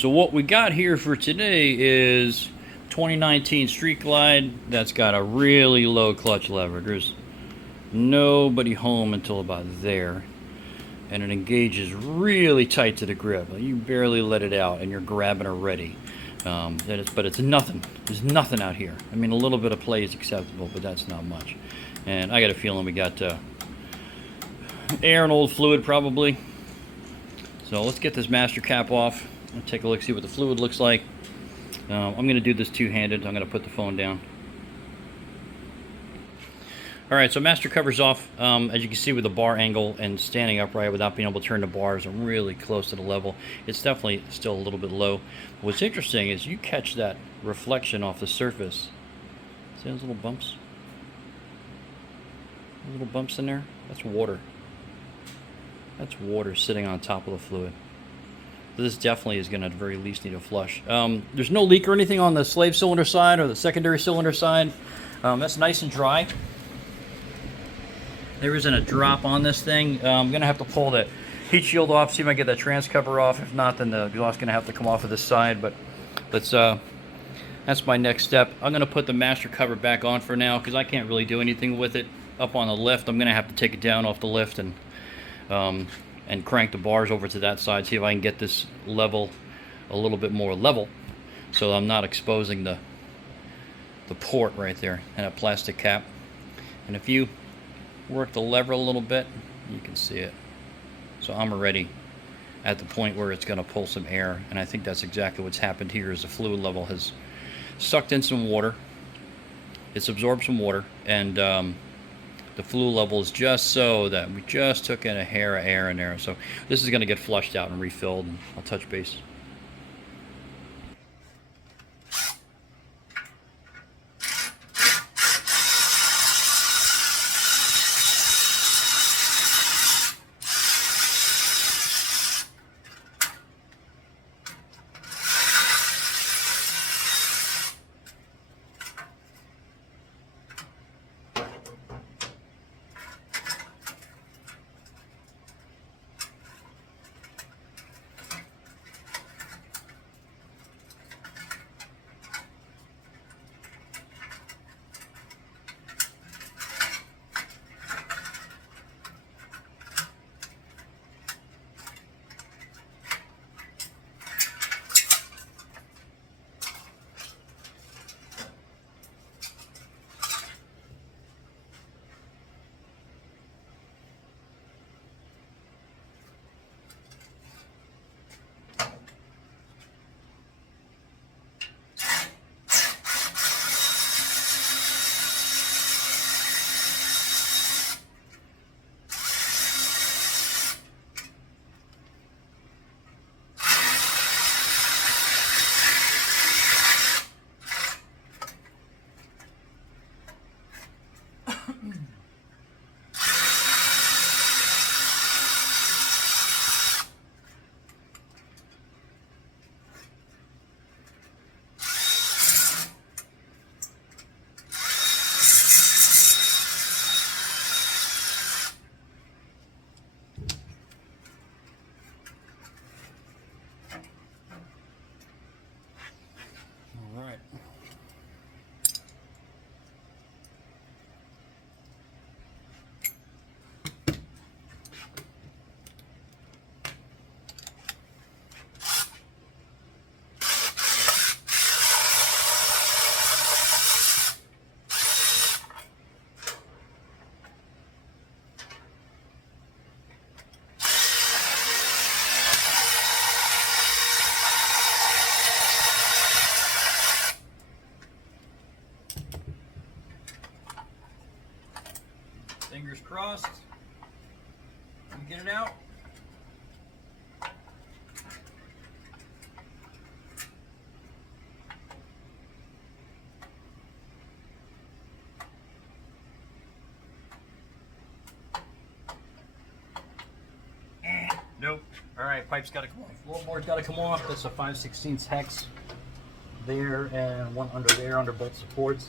So what we got here for today is 2019 Street Glide that's got a really low clutch lever. There's nobody home until about there, and it engages really tight to the grip. You barely let it out and you're grabbing already. But it's nothing. There's nothing out here. I mean, a little bit of play is acceptable, but that's not much. And I got a feeling we got air and old fluid probably. So let's get this master cap off and take a look, see what the fluid looks like. I'm going to do this two-handed. I'm going to put the phone down. Alright, so master cover's off. As you can see with the bar angle and standing upright without being able to turn the bars, I'm really close to the level. It's definitely still a little bit low. What's interesting is you catch that reflection off the surface. See those little bumps? Little bumps in there? That's water. That's water sitting on top of the fluid. So this definitely is going to at the very least need a flush. There's no leak or anything on the slave cylinder side or the secondary cylinder side. That's nice and dry. There isn't a drop on this thing. I'm going to have to pull the heat shield off, see if I can get that trans cover off. If not, then the exhaust is going to have to come off of this side. But that's my next step. I'm going to put the master cover back on for now because I can't really do anything with it up on the lift. I'm going to have to take it down off the lift and crank the bars over to that side, see if I can get this level a little bit more level so I'm not exposing the port right there and a plastic cap. And if you work the lever a little bit, you can see it. So I'm already at the point where it's going to pull some air, and I think that's exactly what's happened here. Is the fluid level has sucked in some water, it's absorbed some water, and the fluid level is just so that we just took in a hair of air in there. So this is going to get flushed out and refilled, and I'll touch base. All right. Fingers crossed. Can we get it out? Nope. All right, pipe's got to come off. Floorboard's got to come off. That's a 5/16 hex there and one under there under both supports.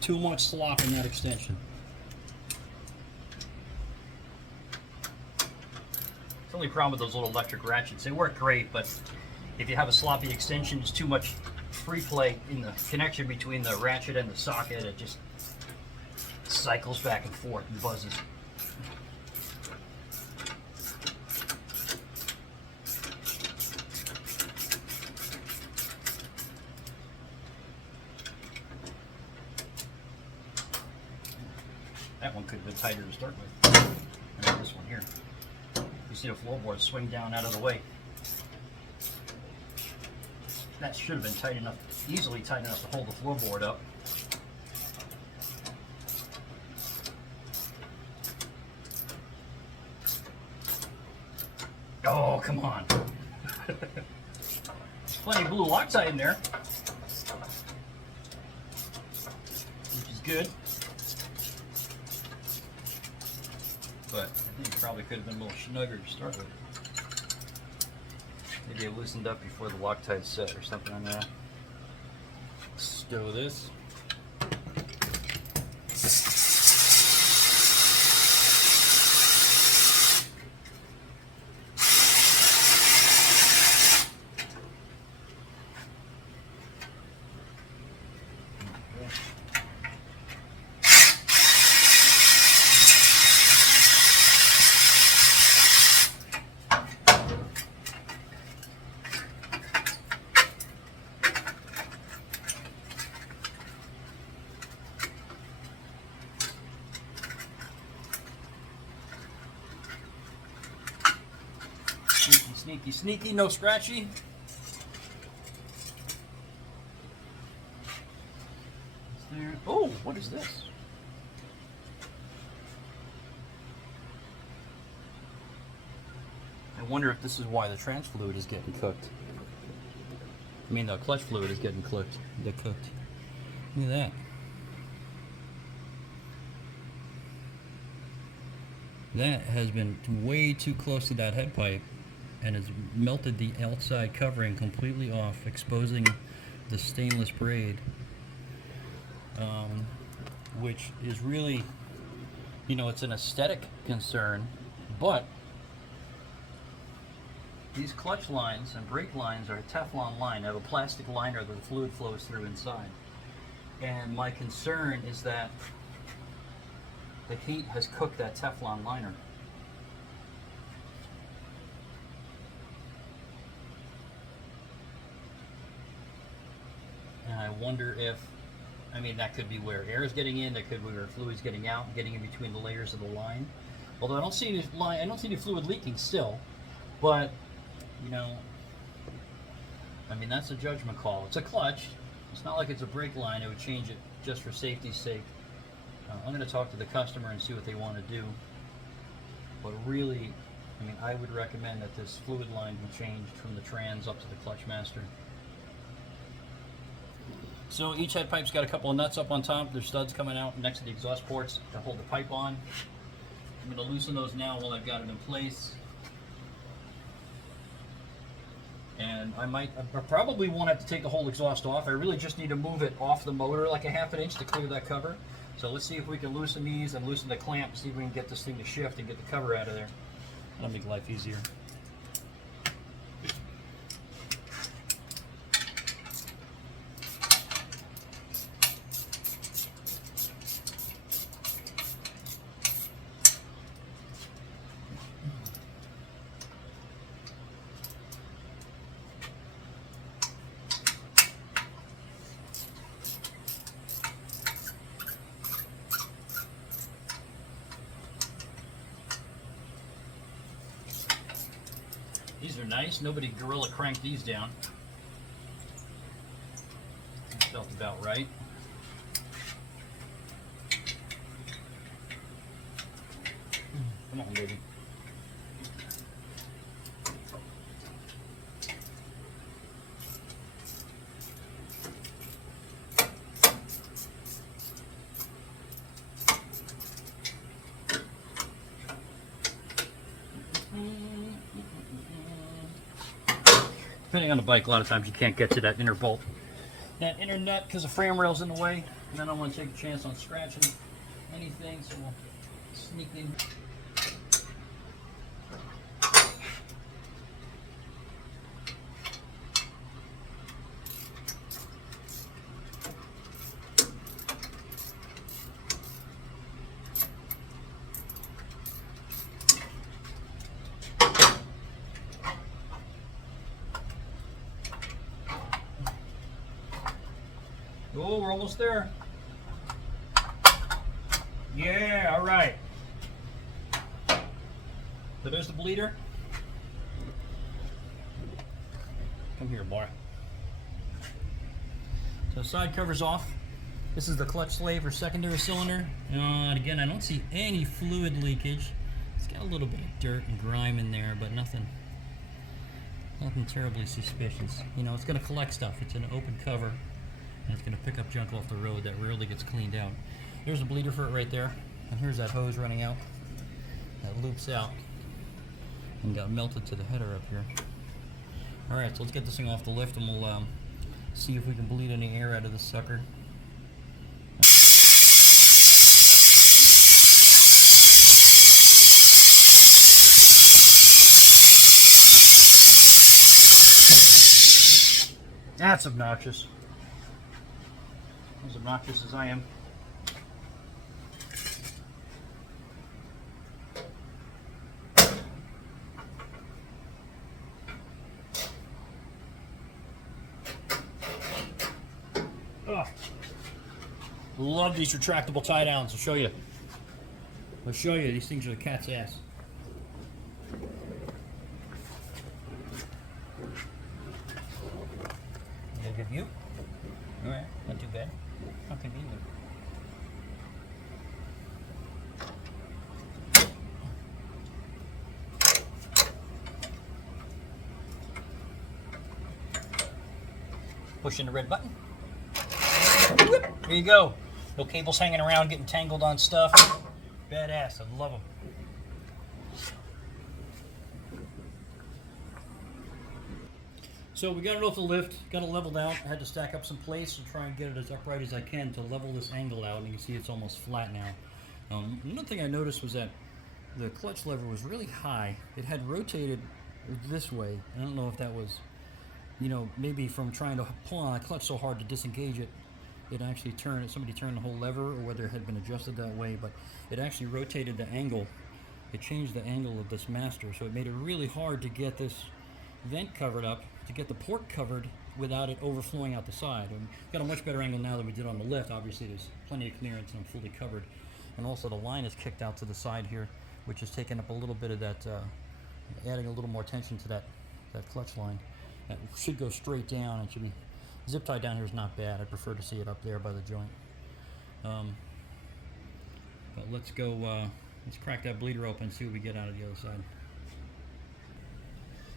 Too much slop in that extension. only problem with those little electric ratchets, they work great, but if you have a sloppy extension, there's too much free play in the connection between the ratchet and the socket. It just cycles back and forth and buzzes. That one could have been tighter to start with. And then this one here. You see the floorboard swing down out of the way. That should have been tight enough, easily tight enough to hold the floorboard up. Oh, come on. There's plenty of blue Loctite in there, which is good. But I think it probably could have been a little snugger to start with. Maybe it loosened up before the Loctite set or something like that. Stow this. Sneaky, sneaky, no scratchy. There. Oh, what is this? I wonder if this is why the trans fluid is getting cooked. I mean, the clutch fluid is getting cooked. Look at that. That has been way too close to that head pipe and has melted the outside covering completely off, exposing the stainless braid, which is really, you know, it's an aesthetic concern, but these clutch lines and brake lines are a Teflon line. They have a plastic liner that the fluid flows through inside. And my concern is that the heat has cooked that Teflon liner. And I wonder if, I mean, that could be where air is getting in, that could be where fluid's getting out, getting in between the layers of the line. Although I don't see any line, I don't see any fluid leaking still, but you know, I mean, that's a judgment call. It's a clutch. It's not like it's a brake line. I would change it just for safety's sake. I'm going to talk to the customer and see what they want to do. But really, I mean, I would recommend that this fluid line be changed from the trans up to the clutch master. So each head pipe's got a couple of nuts up on top. There's studs coming out next to the exhaust ports to hold the pipe on. I'm going to loosen those now while I've got it in place. And I probably won't have to take the whole exhaust off. I really just need to move it off the motor like a ½ inch to clear that cover. So let's see if we can loosen these and loosen the clamp, see if we can get this thing to shift and get the cover out of there. That'll make life easier. These are nice. Nobody gorilla cranked these down. That felt about right. Come on, baby. Depending on the bike, a lot of times you can't get to that inner bolt, that inner nut, because the frame rail's in the way, and I don't want to take a chance on scratching anything, so we'll sneak in. Oh, we're almost there. Yeah, all right. So there's the bleeder. Come here, boy. So side cover's off. This is the clutch slave or secondary cylinder. And again, I don't see any fluid leakage. It's got a little bit of dirt and grime in there, but nothing terribly suspicious. You know, it's going to collect stuff. It's an open cover, and it's going to pick up junk off the road that rarely gets cleaned out. There's a bleeder for it right there, and here's that hose running out. That loops out and got melted to the header up here. All right, so let's get this thing off the lift, and we'll see if we can bleed any air out of this sucker. That's obnoxious. As obnoxious as I am. Oh, love these retractable tie downs. I'll show you. These things are the cat's ass. Good view. All right, not too bad. Not convenient. Pushing the red button. Whoop, there you go. No cables hanging around, getting tangled on stuff. Badass. I love them. So we got it off the lift, got it leveled out. I had to stack up some plates to try and get it as upright as I can to level this angle out. And you can see it's almost flat now. Another thing I noticed was that the clutch lever was really high. It had rotated this way. I don't know if that was, you know, maybe from trying to pull on a clutch so hard to disengage it, it actually turned, somebody turned the whole lever, or whether it had been adjusted that way, but it actually rotated the angle. It changed the angle of this master, so it made it really hard to get this vent covered up, to get the port covered without it overflowing out the side. And we've got a much better angle now than we did on the lift. Obviously there's plenty of clearance and I'm fully covered. And also the line is kicked out to the side here, which is taking up a little bit of that, adding a little more tension to that clutch line. That should go straight down. It should be, zip tie down here is not bad. I prefer to see it up there by the joint. But let's go, let's crack that bleeder open and see what we get out of the other side.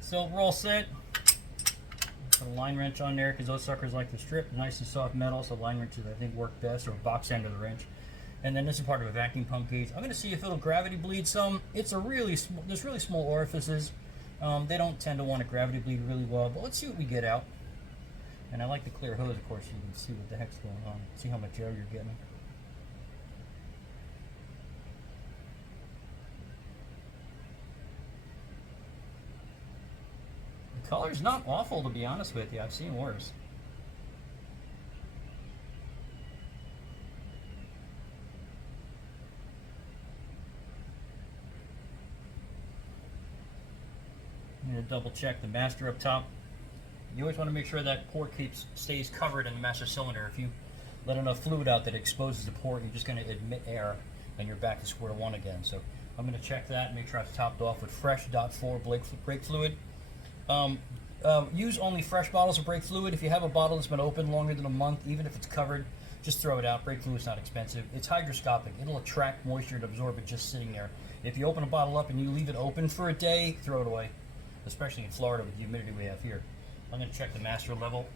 So we're all set. Put a line wrench on there because those suckers like to strip. Nice and soft metal, so line wrenches I think work best, or a box end of the wrench. And then this is part of a vacuum pump gauge. I'm going to see if it'll gravity bleed some. It's a really there's really small orifices. They don't tend to want to gravity bleed really well, but let's see what we get out. And I like the clear hose, of course, so you can see what the heck's going on. See how much air you're getting. The color's not awful, to be honest with you. I've seen worse. I'm going to double check the master up top. You always want to make sure that port stays covered in the master cylinder. If you let enough fluid out that exposes the port, you're just going to admit air and you're back to square one again. So I'm going to check that and make sure I've topped off with fresh .4 brake fluid. Use only fresh bottles of brake fluid. If you have a bottle that's been open longer than a month, even if it's covered, just throw it out. Brake fluid's not expensive. It's hygroscopic. It'll attract moisture and absorb it just sitting there. If you open a bottle up and you leave it open for a day, throw it away, especially in Florida with the humidity we have here. I'm going to check the master level.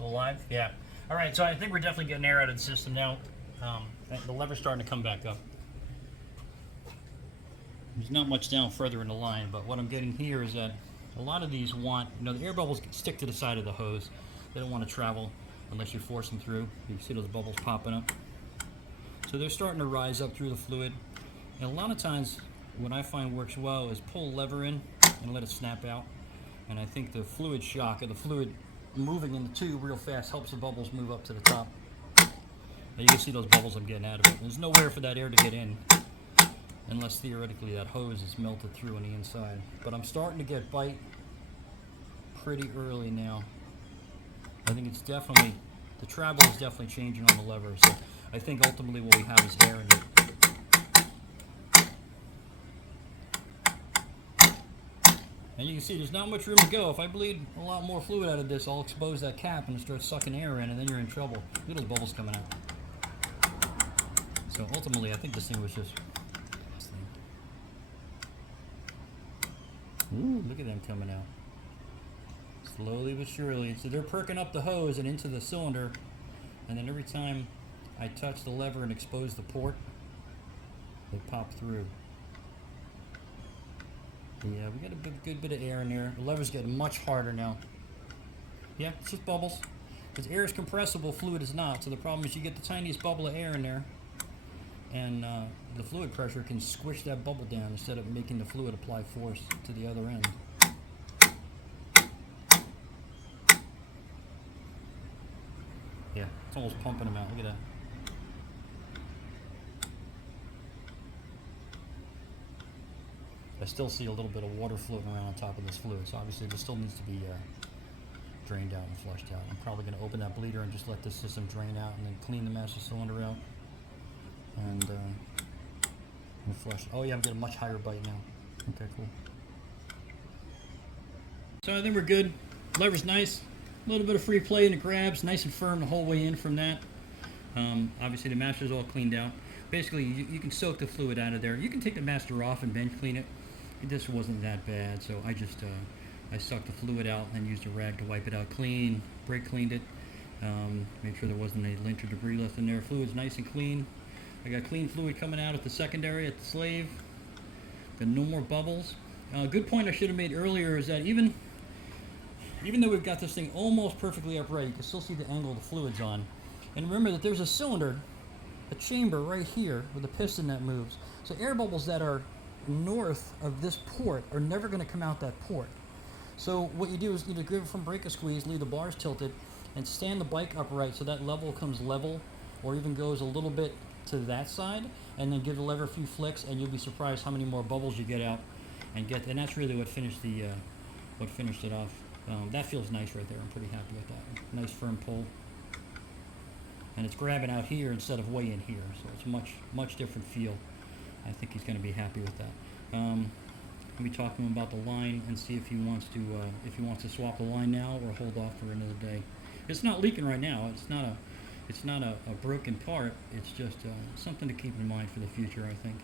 Still alive? Yeah. All right, so I think we're definitely getting air out of the system now. The lever's starting to come back up. There's not much down further in the line, but what I'm getting here is that a lot of these want, the air bubbles stick to the side of the hose. They don't want to travel unless you force them through. You see those bubbles popping up. So they're starting to rise up through the fluid. And a lot of times, what I find works well is pull a lever in and let it snap out. And I think the fluid shock, or the fluid moving in the tube real fast, helps the bubbles move up to the top. Now you can see those bubbles I'm getting out of it. There's nowhere for that air to get in, unless theoretically that hose is melted through on the inside. But I'm starting to get bite pretty early now. I think it's definitely, the travel is definitely changing on the lever. So I think ultimately what we have is air in it. And you can see there's not much room to go. If I bleed a lot more fluid out of this, I'll expose that cap and start sucking air in, and then you're in trouble. Look at those bubbles coming out. So ultimately, I think this thing was just... Ooh, look at them coming out. Slowly but surely. So they're perking up the hose and into the cylinder, and then every time I touch the lever and expose the port, they pop through. Yeah, we got a good bit of air in there. The lever's getting much harder now. Yeah, it's just bubbles. Because air is compressible, fluid is not. So the problem is you get the tiniest bubble of air in there, and the fluid pressure can squish that bubble down instead of making the fluid apply force to the other end. Yeah, it's almost pumping them out. Look at that. I still see a little bit of water floating around on top of this fluid, so obviously this still needs to be drained out and flushed out. I'm probably going to open that bleeder and just let this system drain out, and then clean the master cylinder out and flush. Oh yeah, I'm getting a much higher bite now. Okay, cool. So I think we're good. Lever's nice. A little bit of free play in the grabs, nice and firm the whole way in from that. Obviously the master's all cleaned out. Basically, you can soak the fluid out of there. You can take the master off and bench clean it. This wasn't that bad, so I just I sucked the fluid out and used a rag to wipe it out clean. Brake cleaned it. Make sure there wasn't any lint or debris left in there. Fluid's nice and clean. I got clean fluid coming out at the secondary at the slave. Got no more bubbles. Good point I should have made earlier is that even though we've got this thing almost perfectly upright, you can still see the angle the fluid's on. And remember that there's a cylinder, a chamber right here with a piston that moves. So air bubbles that are north of this port are never going to come out that port. So what you do is either give it from brake a squeeze, leave the bars tilted, and stand the bike upright so that level comes level, or even goes a little bit to that side, and then give the lever a few flicks, and you'll be surprised how many more bubbles you get out. And that's really what finished it off. That feels nice right there. I'm pretty happy with that. Nice firm pull. And it's grabbing out here instead of way in here, so it's much different feel. I think he's going to be happy with that. Let me talk to him about the line and see if he wants to swap the line now or hold off for another day. It's not leaking right now. It's not a broken part. It's just something to keep in mind for the future, I think.